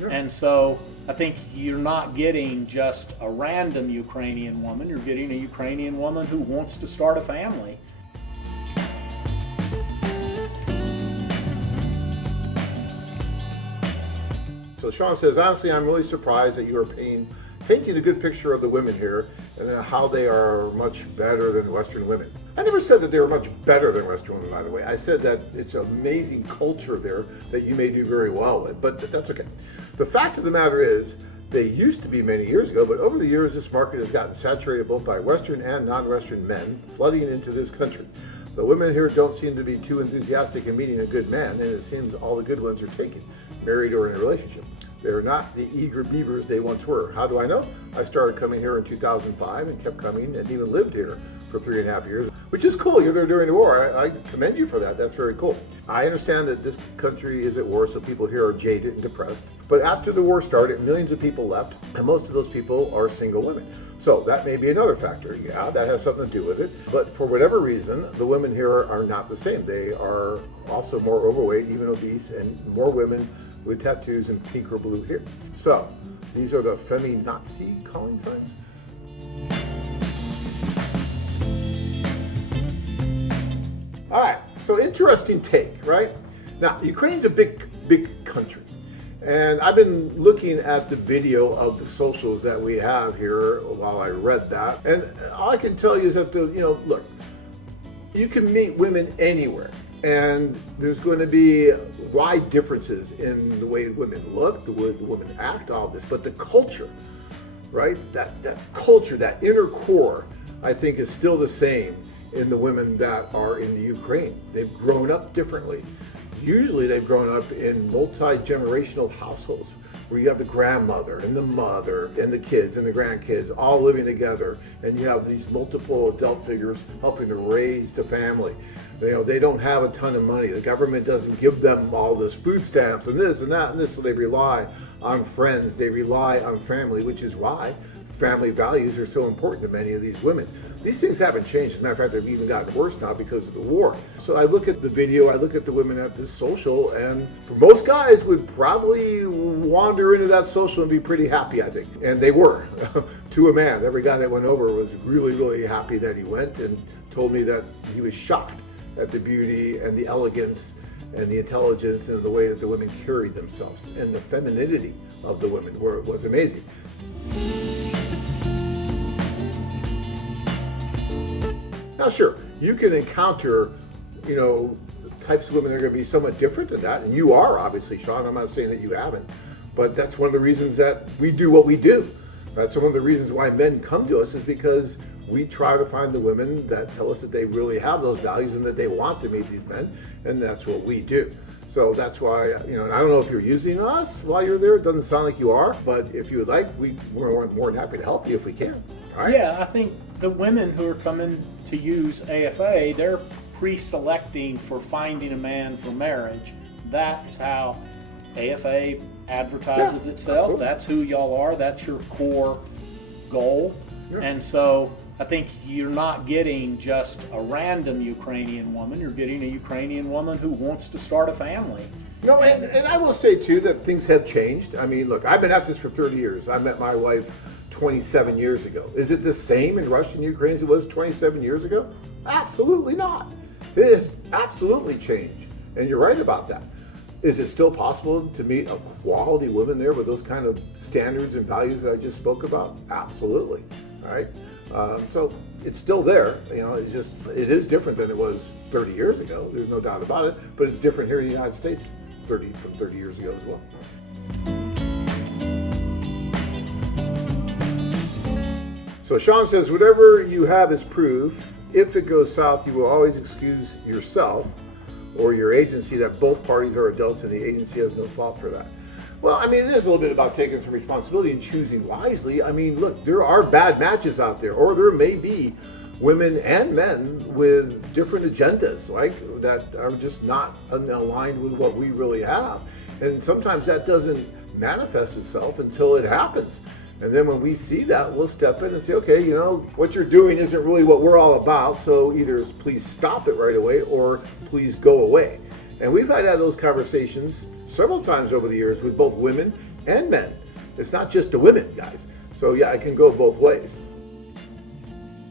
Yeah. And so I think you're not getting just a random Ukrainian woman, you're getting a Ukrainian woman who wants to start a family. So Sean says, honestly, I'm really surprised that you are painting a good picture of the women here and how they are much better than Western women. I never said that they were much better than Western women, by the way. I said that it's an amazing culture there that you may do very well with, but that's okay. The fact of the matter is, they used to be many years ago, but over the years, this market has gotten saturated both by Western and non-Western men flooding into this country. The women here don't seem to be too enthusiastic in meeting a good man, and it seems all the good ones are taken, married or in a relationship. They're not the eager beavers they once were. How do I know? I started coming here in 2005 and kept coming and even lived here for 3.5 years, which is cool. You're there during the war. I commend you for that. That's very cool. I understand that this country is at war, so people here are jaded and depressed. But after the war started, millions of people left, and most of those people are single women. So that may be another factor. Yeah, that has something to do with it. But for whatever reason, the women here are not the same. They are also more overweight, even obese, and more women with tattoos in pink or blue here. So these are the feminazi calling signs. All right, so interesting take, right? Now, Ukraine's a big country. And I've been looking at the video of the socials that we have here while I read that. And all I can tell you is that, look, you can meet women anywhere. And there's going to be wide differences in the way women look, the way the women act, all this. But the culture, right? That culture, that inner core, I think is still the same in the women that are in the Ukraine. They've grown up differently. Usually they've grown up in multi-generational households where you have the grandmother and the mother and the kids and the grandkids all living together, and you have these multiple adult figures helping to raise the family. They don't have a ton of money. The government doesn't give them all this food stamps and this and that and this, so they rely on friends. They rely on family, which is why family values are so important to many of these women. These things haven't changed. As a matter of fact, they've even gotten worse now because of the war. So I look at the video, I look at the women at this social, and for most guys would probably wander into that social and be pretty happy, I think. And they were, to a man. Every guy that went over was really, really happy that he went and told me that he was shocked at the beauty and the elegance and the intelligence and the way that the women carried themselves. And the femininity of the women was amazing. Now, sure, you can encounter, types of women that are going to be somewhat different than that. And you are, obviously, Sean. I'm not saying that you haven't. But that's one of the reasons that we do what we do. That's one of the reasons why men come to us, is because we try to find the women that tell us that they really have those values and that they want to meet these men. And that's what we do. So that's why, and I don't know if you're using us while you're there. It doesn't sound like you are. But if you would like, we're more than happy to help you if we can. All right? Yeah, I think the women who are coming to use AFA, they're pre-selecting for finding a man for marriage. That is how AFA advertises itself. Cool. That's who y'all are. That's your core goal. Yeah. And so I think you're not getting just a random Ukrainian woman. You're getting a Ukrainian woman who wants to start a family. And I will say, too, that things have changed. I mean, look, I've been at this for 30 years. I met my wife 27 years ago. Is it the same in Russia and Ukraine as it was 27 years ago? Absolutely not. It has absolutely changed. And you're right about that. Is it still possible to meet a quality woman there with those kind of standards and values that I just spoke about? Absolutely. All right. So it's still there. It is different than it was 30 years ago. There's no doubt about it. But it's different here in the United States from 30 years ago as well. So Sean says, whatever you have is proof. If it goes south, you will always excuse yourself or your agency that both parties are adults and the agency has no fault for that. Well, I mean, it is a little bit about taking some responsibility and choosing wisely. I mean, look, there are bad matches out there, or there may be women and men with different agendas, like that are just not aligned with what we really have. And sometimes that doesn't manifest itself until it happens. And then when we see that, we'll step in and say, okay, what you're doing isn't really what we're all about, so either please stop it right away or please go away. And we've had those conversations several times over the years with both women and men. It's not just the women, guys. So yeah, it can go both ways.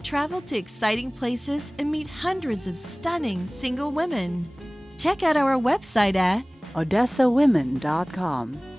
Travel to exciting places and meet hundreds of stunning single women. Check out our website at OdessaWomen.com.